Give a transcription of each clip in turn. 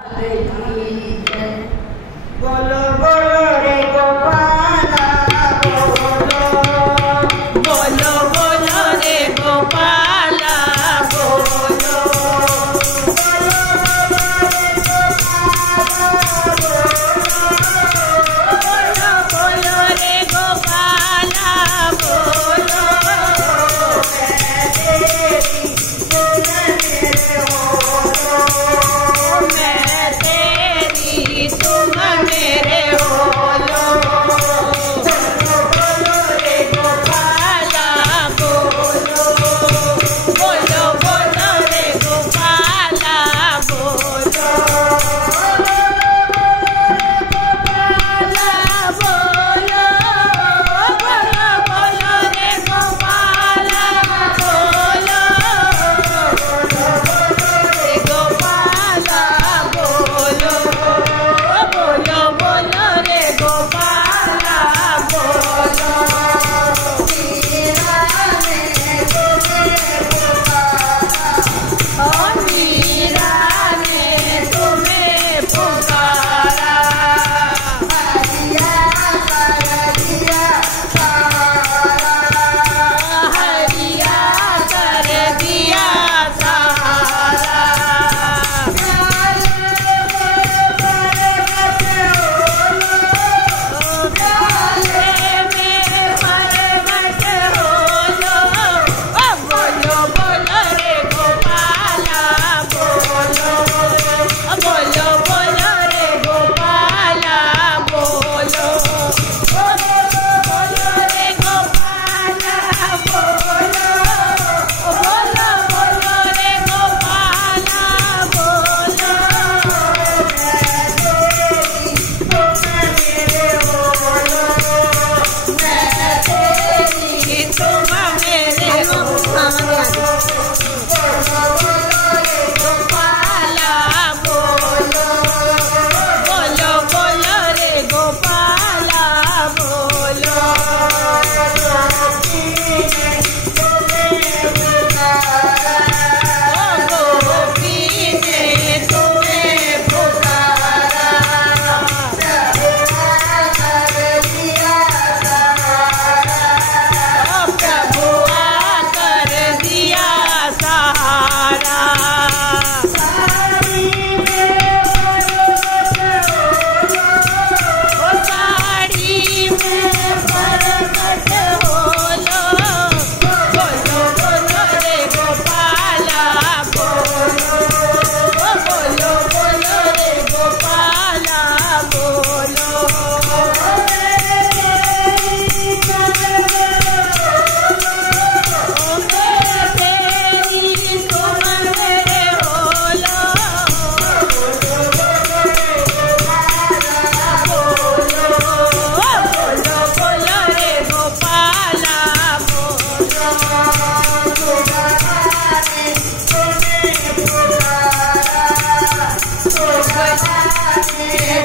बोलो बोलो रे गोपाला बोलो, बोलो बोलो रे गोपाला बोलो, बोलो बोलो रे गोपाला बोलो, मैं तेरी तुम मेरे होलो, बोलो रे गोपाला बोलो, बोलो बोलो रे गोपाला बोलो, गोपाला बोलो, बोलो बोलो रे गोपाला बोलो, गोपाला बोलो, बोलो बोलो रे गोपाला बोलो, मीरा ने तुम्हें पुकारा, ओ मीरा ने तुम्हें पुकारा, हरिया कर दिया सहारा, हरिया कर दिया सहारा, बोलो बोलो रे गोपाला बोलो, बोलो बोलो रे गोपाला बोलो, बोलो बोलो रे गोपाला बोलो, बोलो बोलो रे गोपाला बोलो, मैं तेरी तुम मेरे होलो, गोपाला बोलो, बोलो बोलो रे गोपाला बोलो, गोपी ने तुम्हें पुकारा, प्रभुआ कर दिया सहारा, साड़ी में परगट होलो, बोलो बोलो रे गोपाला बोलो, बोलो बोलो रे गोपाला बोलो, तेरी तुम मेरे होलो, बोलो बोलो रे गोपाला बोलो,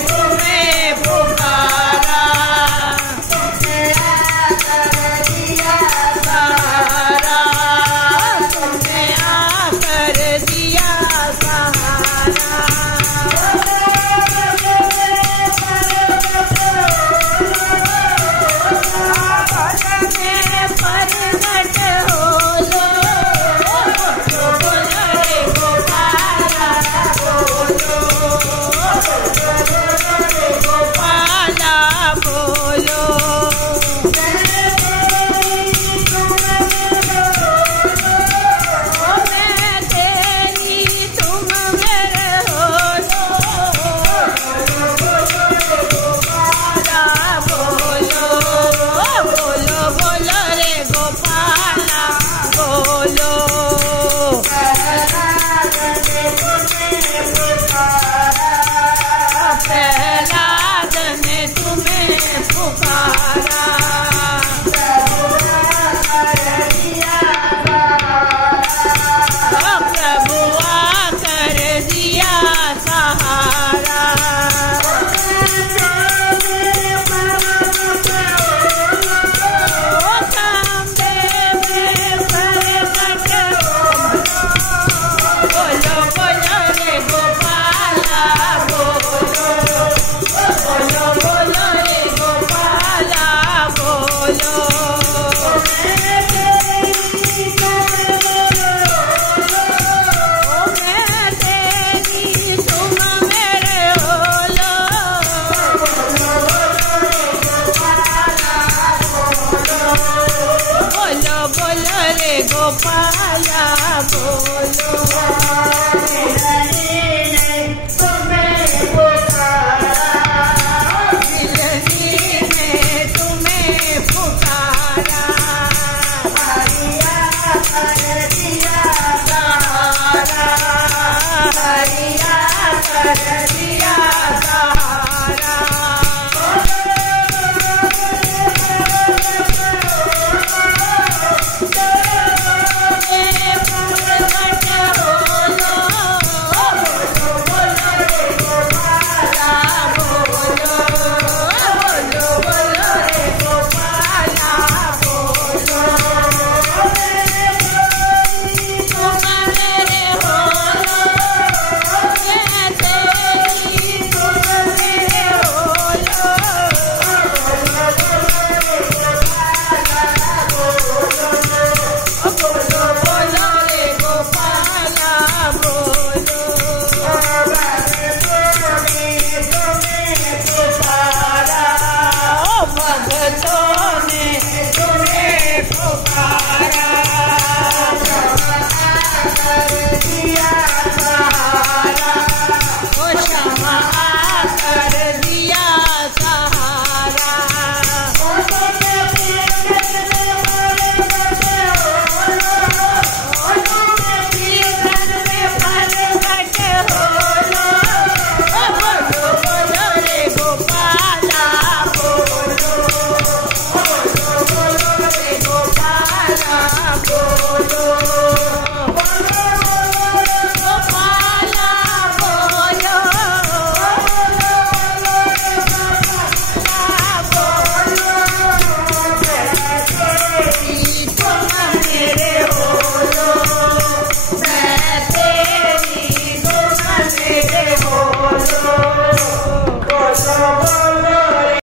तुम्हें पुकारा, सहारा, तुमने आकर दिया सहारा, परगट होलो, बोलो रे गोपाला बोलो, गोपाला बोलो, मैं तेरी तुम मेरे होलो, गोपाला बोलो, बोलो बोलो रे गोपाला बोलो, प्रहलाद ने तुम्हें पुकारा, प्रभुआ कर दिया सहारा, कांबे में परगट, बोलो बोलो रे गोपाला पाया बोलो